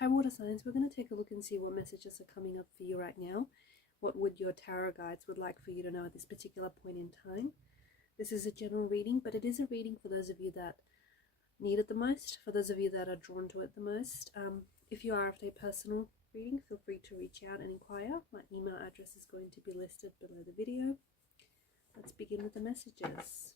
Hi water signs, we're going to take a look and see what messages are coming up for you right now. What would your tarot guides would like for you to know at this particular point in time. This is a general reading, but it is a reading for those of you that need it the most, for those of you that are drawn to it the most. If you are after a personal reading, feel free to reach out and inquire. My email address is going to be listed below the video. Let's begin with the messages.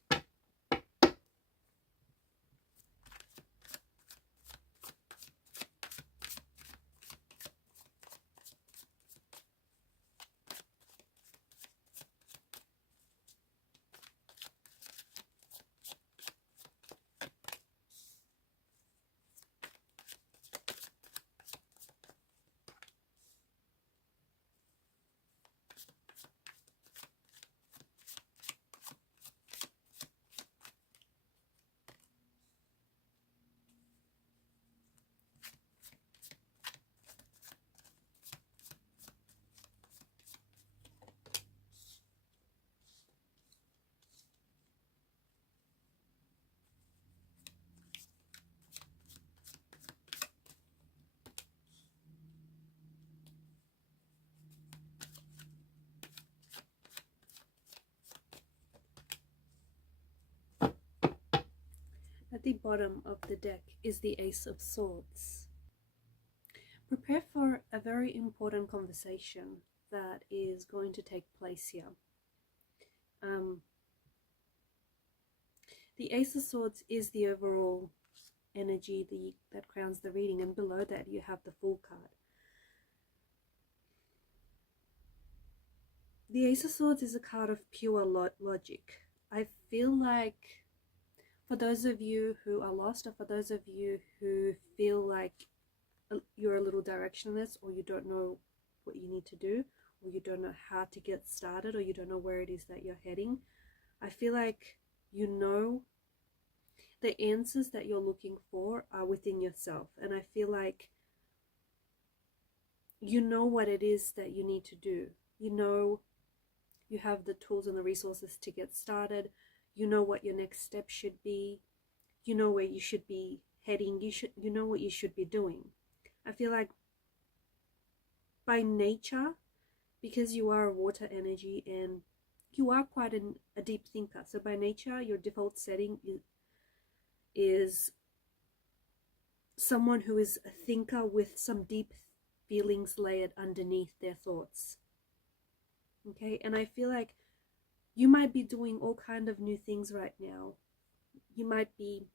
At the bottom of the deck is the Ace of Swords. Prepare for a very important conversation that is going to take place here. The Ace of Swords is the overall energy that crowns the reading, and below that you have the Fool card. The Ace of Swords is a card of pure logic. I feel like for those of you who are lost, or for those of you who feel like you're a little directionless, or you don't know what you need to do, or you don't know how to get started, or you don't know where it is that you're heading, I feel like you know the answers that you're looking for are within yourself. And I feel like you know what it is that you need to do. You know you have the tools and the resources to get started. You know what your next step should be. You know where you should be heading. You know what you should be doing. I feel like by nature, because you are a water energy and you are quite a deep thinker, so by nature your default setting is someone who is a thinker with some deep feelings layered underneath their thoughts. Okay, and I feel like you might be doing all kind of new things right now. You might be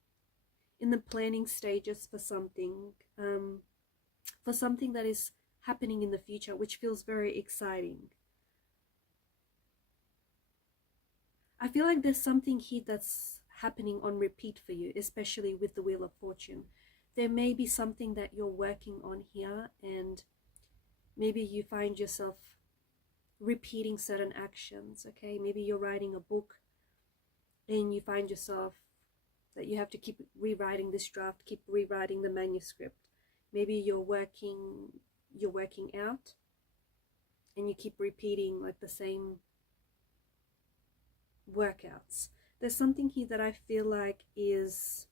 in the planning stages for something that is happening in the future, which feels very exciting. I feel like there's something here that's happening on repeat for you, especially with the Wheel of Fortune. There may be something that you're working on here, and maybe you find yourself repeating certain actions. Okay, maybe you're writing a book and you find yourself that you have to keep rewriting this draft, keep rewriting the manuscript. Maybe you're working out and you keep repeating like the same workouts. There's something here that I feel like is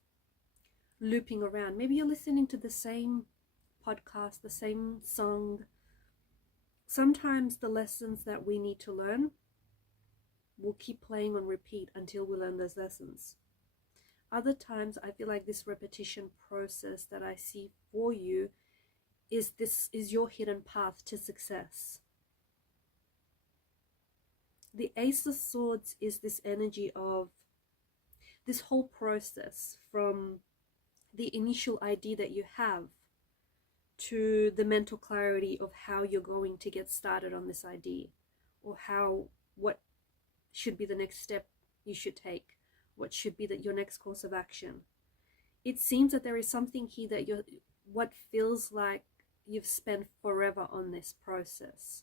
looping around. Maybe you're listening to the same podcast, the same song. Sometimes the lessons that we need to learn will keep playing on repeat until we learn those lessons. Other times I feel like this repetition process that I see for you is your hidden path to success. The Ace of Swords is this energy of this whole process, from the initial idea that you have to the mental clarity of how you're going to get started on this idea, or what should be the next step you should take, what should be your next course of action. It seems that there is something here that what feels like you've spent forever on this process.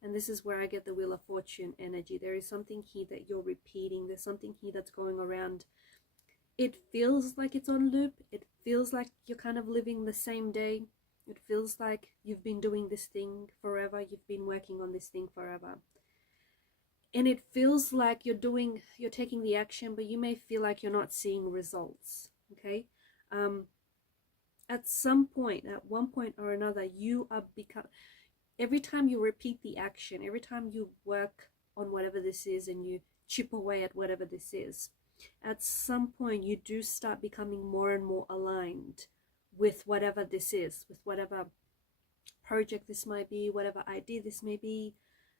And this is where I get the Wheel of Fortune energy. There is something here that you're repeating. There's something here that's going around. It feels like it's on loop. It feels like you're kind of living the same day. It feels like you've been doing this thing forever. You've been working on this thing forever. And it feels like you're taking the action, but you may feel like you're not seeing results. Okay? At some point, at one point or another, you are every time you repeat the action, every time you work on whatever this is and you chip away at whatever this is, at some point you do start becoming more and more aligned with whatever this is, with whatever project this might be, whatever idea this may be.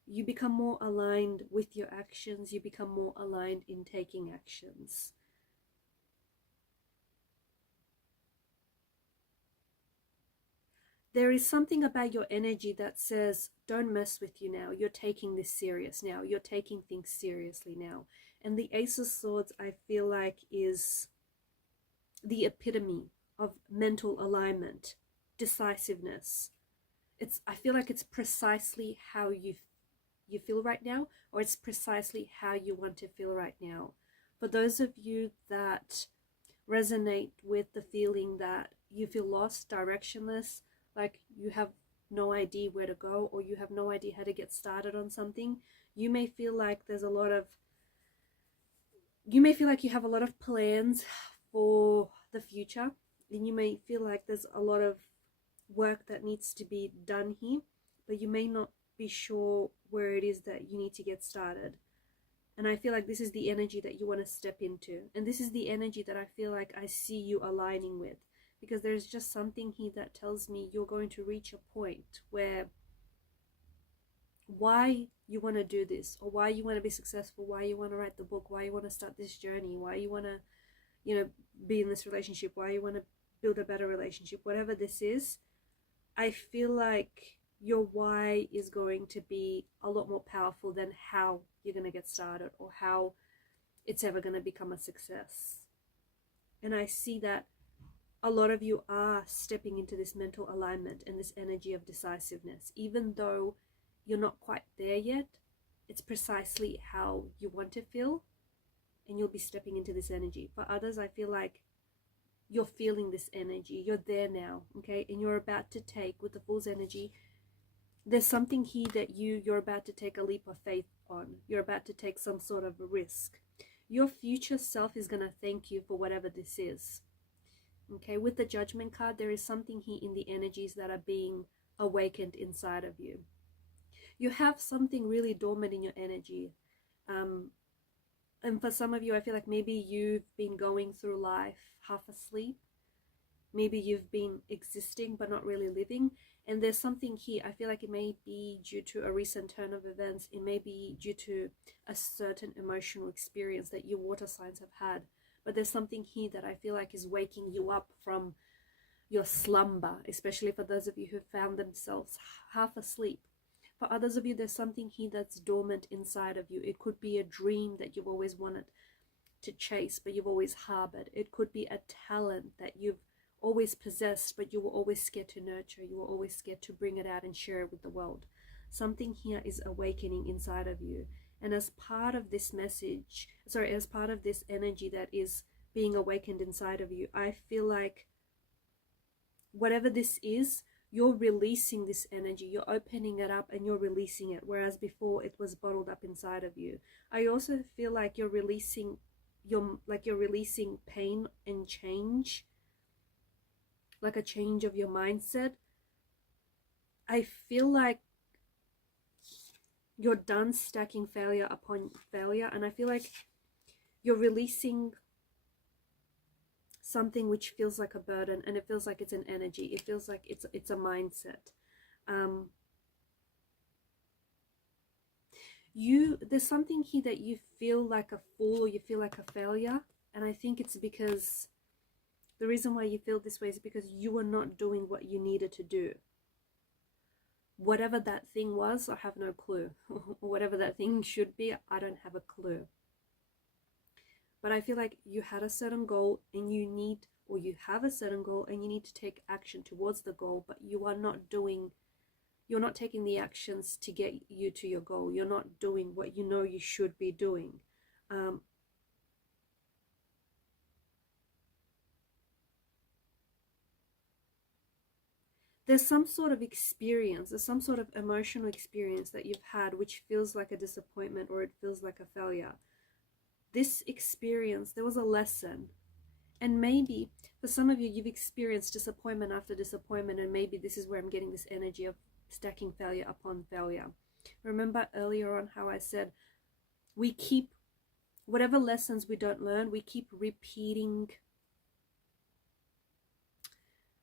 You become more aligned with your actions, you become more aligned in taking actions. There is something about your energy that says, don't mess with you now. You're taking this serious now. You're taking things seriously now. And the Ace of Swords, I feel like, is the epitome of mental alignment, decisiveness. I feel like it's precisely how you feel right now, or it's precisely how you want to feel right now. For those of you that resonate with the feeling that you feel lost, directionless, like you have no idea where to go, or you have no idea how to get started on something, you may feel like you have a lot of plans for the future, and you may feel like there's a lot of work that needs to be done here, but you may not be sure where it is that you need to get started. And I feel like this is the energy that you want to step into, and this is the energy that I feel like I see you aligning with, because there's just something here that tells me you're going to reach a point where why you want to do this, or why you want to be successful, why you want to write the book, why you want to start this journey, why you want to, be in this relationship, why you want to build a better relationship, whatever this is, I feel like your why is going to be a lot more powerful than how you're going to get started or how it's ever going to become a success. And I see that a lot of you are stepping into this mental alignment and this energy of decisiveness. Even though you're not quite there yet, it's precisely how you want to feel, and you'll be stepping into this energy. For others, I feel like you're feeling this energy. You're there now, okay? And you're about to take, with the Fool's energy, there's something here that you're about to take a leap of faith on. You're about to take some sort of a risk. Your future self is going to thank you for whatever this is. Okay, with the Judgment card, there is something here in the energies that are being awakened inside of you. You have something really dormant in your energy. And for some of you, I feel like maybe you've been going through life half asleep. Maybe you've been existing but not really living. And there's something here. I feel like it may be due to a recent turn of events. It may be due to a certain emotional experience that your water signs have had. But there's something here that I feel like is waking you up from your slumber, especially for those of you who found themselves half asleep. For others of you, there's something here that's dormant inside of you. It could be a dream that you've always wanted to chase, but you've always harbored. It could be a talent that you've always possessed, but you were always scared to nurture. You were always scared to bring it out and share it with the world. Something here is awakening inside of you. And as part of this message, as part of this energy that is being awakened inside of you, I feel like whatever this is, you're releasing this energy. You're opening it up and you're releasing it, whereas before it was bottled up inside of you. I also feel like you're releasing pain and change, like a change of your mindset. I feel like you're done stacking failure upon failure, and I feel like you're releasing something which feels like a burden, and it feels like it's an energy. It feels like it's a mindset. There's something here that you feel like a fool, or you feel like a failure, and I think it's because the reason why you feel this way is because you were not doing what you needed to do. Whatever that thing was, I have no clue. Whatever that thing should be, I don't have a clue. But I feel like you had a certain goal and you have a certain goal and you need to take action towards the goal, but you're not taking the actions to get you to your goal. You're not doing what you know you should be doing. There's some sort of experience, there's some sort of emotional experience that you've had which feels like a disappointment, or it feels like a failure. This experience, there was a lesson, And maybe for some of you, you've experienced disappointment after disappointment, and maybe this is where I'm getting this energy of stacking failure upon failure. Remember earlier on how I said we keep, whatever lessons we don't learn, we keep repeating.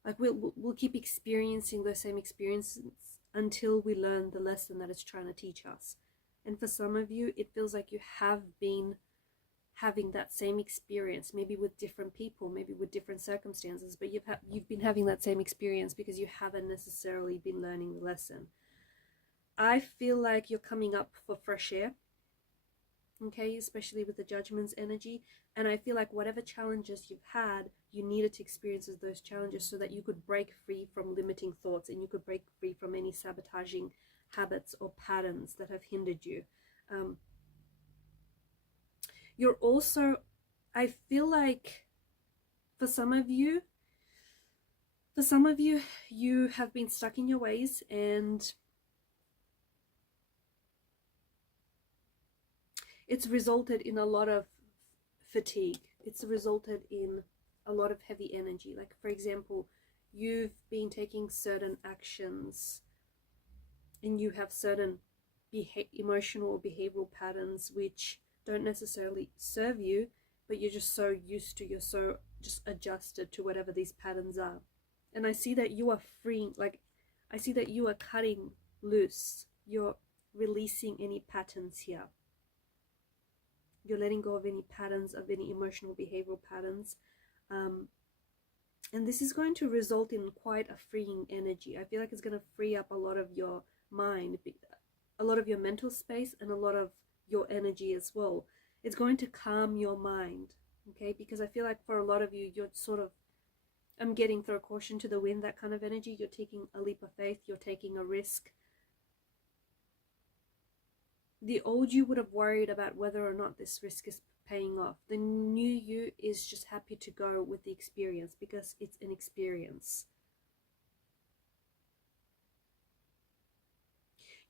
Like we'll keep experiencing those same experiences until we learn the lesson that it's trying to teach us. And for some of you, it feels like you have been having that same experience, maybe with different people, maybe with different circumstances, but you've been having that same experience because you haven't necessarily been learning the lesson. I feel like you're coming up for fresh air, okay, especially with the Judgment's energy. And I feel like whatever challenges you've had, you needed to experience those challenges so that you could break free from limiting thoughts, and you could break free from any sabotaging habits or patterns that have hindered you. You're also, I feel like for some of you, you have been stuck in your ways, and it's resulted in a lot of fatigue. It's resulted in a lot of heavy energy. Like, for example, you've been taking certain actions and you have certain emotional or behavioral patterns which don't necessarily serve you, but you're just so used to, you're so just adjusted to whatever these patterns are. And I see that you are freeing, like, I see that you are cutting loose. You're releasing any patterns here. You're letting go of any patterns, of any emotional behavioral patterns. And this is going to result in quite a freeing energy. I feel like it's going to free up a lot of your mind, a lot of your mental space, and a lot of your energy as well. It's going to calm your mind, okay? Because I feel like for a lot of you, you're sort of, I'm getting throw caution to the wind, that kind of energy. You're taking a leap of faith. You're taking a risk. The old you would have worried about whether or not this risk is paying off. The new you is just happy to go with the experience because it's an experience.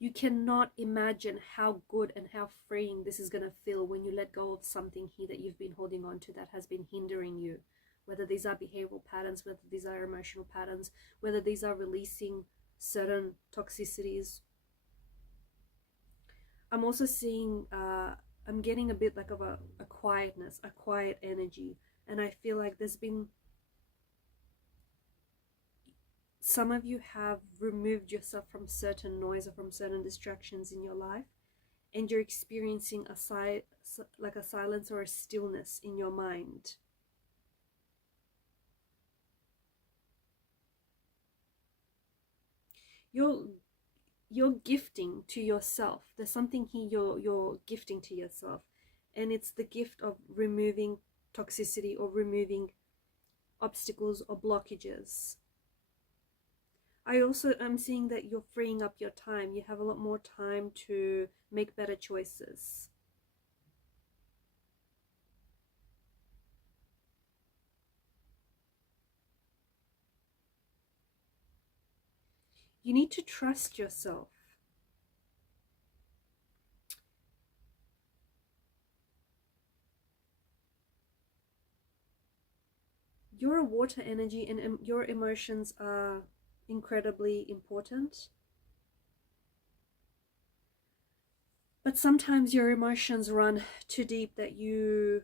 You cannot imagine how good and how freeing this is going to feel when you let go of something here that you've been holding on to that has been hindering you. Whether these are behavioral patterns, whether these are emotional patterns, whether these are releasing certain toxicities. I'm also seeing, I'm getting a bit like of a quietness, a quiet energy. And I feel like there's been, some of you have removed yourself from certain noise or from certain distractions in your life. And you're experiencing like a silence or a stillness in your mind. You're gifting to yourself. There's something here you're gifting to yourself, and it's the gift of removing toxicity or removing obstacles or blockages. I also am seeing that you're freeing up your time. You have a lot more time to make better choices. You need to trust yourself. You're a water energy, and your emotions are incredibly important. But sometimes your emotions run too deep that you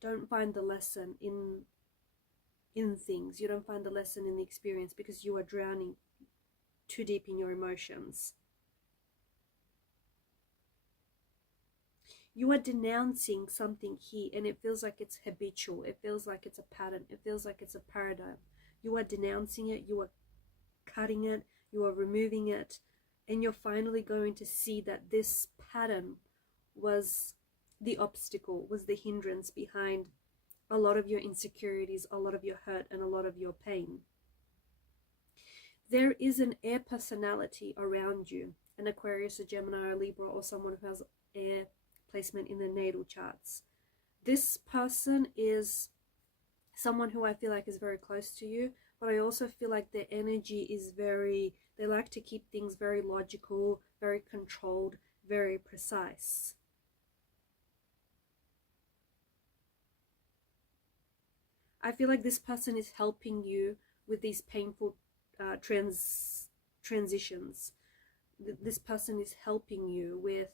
don't find the lesson in things. You don't find the lesson in the experience because you are drowning too deep in your emotions. You are denouncing something here, and it feels like it's habitual. It feels like it's a pattern. It feels like it's a paradigm. You are denouncing it. You are cutting it. You are removing it. And you're finally going to see that this pattern was the obstacle, was the hindrance behind a lot of your insecurities, a lot of your hurt, and a lot of your pain. There is an air personality around you, an Aquarius, a Gemini, a Libra, or someone who has air placement in the natal charts. This person is someone who I feel like is very close to you, but I also feel like their energy is very, they like to keep things very logical, very controlled, very precise. I feel like this person is helping you with these painful transitions. This person is helping you with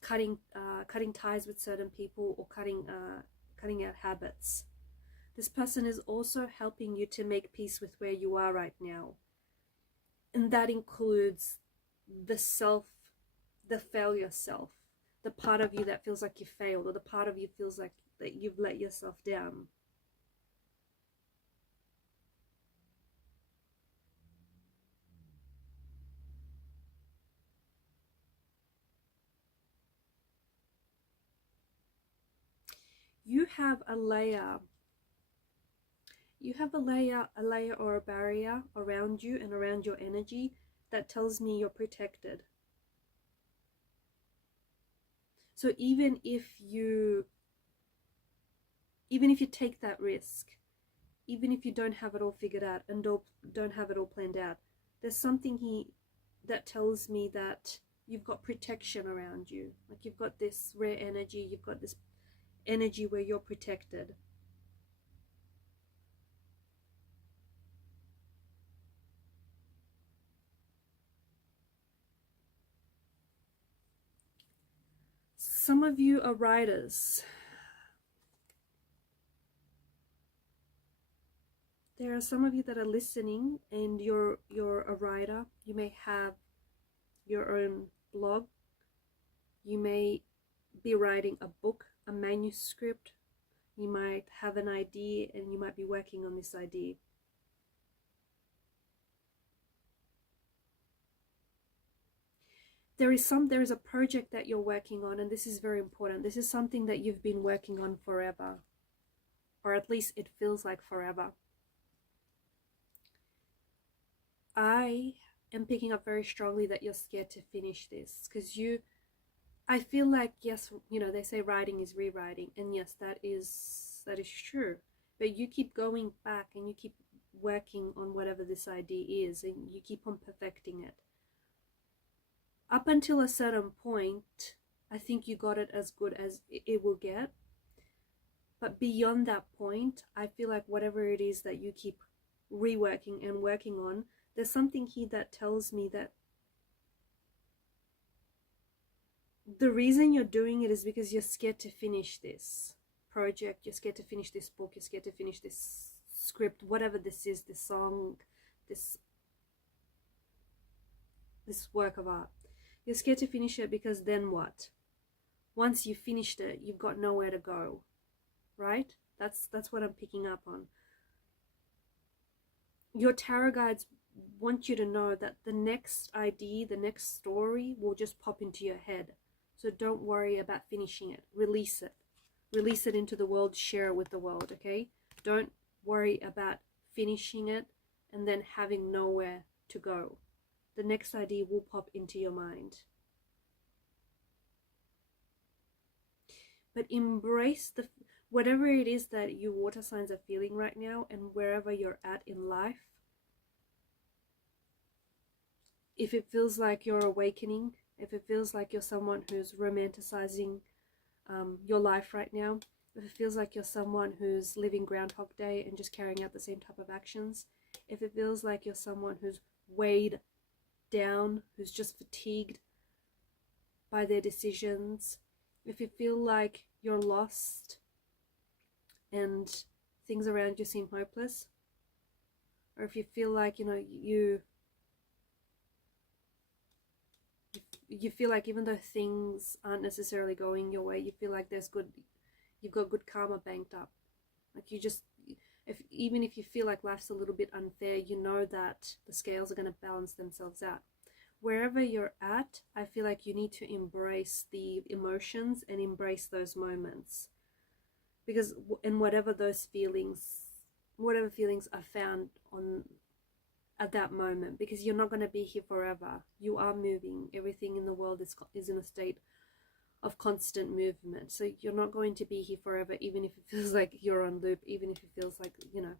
cutting ties with certain people, or cutting out habits. This person is also helping you to make peace with where you are right now. And that includes the failure self, the part of you that feels like you failed, or the part of you feels like that you've let yourself down. You have a layer or a barrier around you and around your energy that tells me you're protected. So even if you take that risk, even if you don't have it all figured out and don't have it all planned out, there's something that tells me that you've got protection around you. Like you've got this rare energy, you've got this energy where you're protected. Some of you are writers. There are some of you that are listening and you're a writer. You may have your own blog. You may be writing a book, a manuscript. You might have an idea and you might be working on this idea. There is a project that you're working on, and this is very important. This is something that you've been working on forever, or at least it feels like forever. I am picking up very strongly that you're scared to finish this, because I feel like, yes, you know, they say writing is rewriting, and yes, that is true. But you keep going back and you keep working on whatever this idea is, and you keep on perfecting it. Up until a certain point, I think you got it as good as it will get. But beyond that point, I feel like whatever it is that you keep reworking and working on, there's something here that tells me that the reason you're doing it is because you're scared to finish this project, you're scared to finish this book, you're scared to finish this script, whatever this is, this song, this work of art. You're scared to finish it because then what? Once you've finished it, you've got nowhere to go, right? That's what I'm picking up on. Your tarot guides want you to know that the next idea, the next story will just pop into your head. So don't worry about finishing it. Release it. Release it into the world. Share it with the world, okay? Don't worry about finishing it and then having nowhere to go. The next idea will pop into your mind. But embrace whatever it is that you water signs are feeling right now, and wherever you're at in life. If it feels like you're awakening, if it feels like you're someone who's romanticizing your life right now, if it feels like you're someone who's living Groundhog Day and just carrying out the same type of actions, if it feels like you're someone who's weighed down, who's just fatigued by their decisions, if you feel like you're lost and things around you seem hopeless, or if you feel like, you know, you feel like even though things aren't necessarily going your way, you feel like you've got good karma banked up. Like even if you feel like life's a little bit unfair, you know that the scales are going to balance themselves out. Wherever you're at, I feel like you need to embrace the emotions and embrace those moments. Because whatever feelings are found at that moment, because you're not going to be here forever. You are moving. Everything in the world is in a state of constant movement. So you're not going to be here forever, even if it feels like you're on loop, even if it feels like, you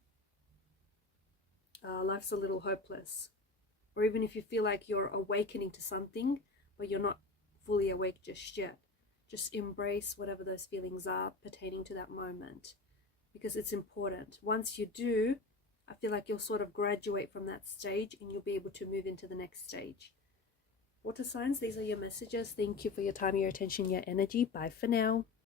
know, life's a little hopeless. Or even if you feel like you're awakening to something, but you're not fully awake just yet. Just embrace whatever those feelings are pertaining to that moment. because it's important. Once you do, I feel like you'll sort of graduate from that stage and you'll be able to move into the next stage. Water signs, these are your messages. Thank you for your time, your attention, your energy. Bye for now.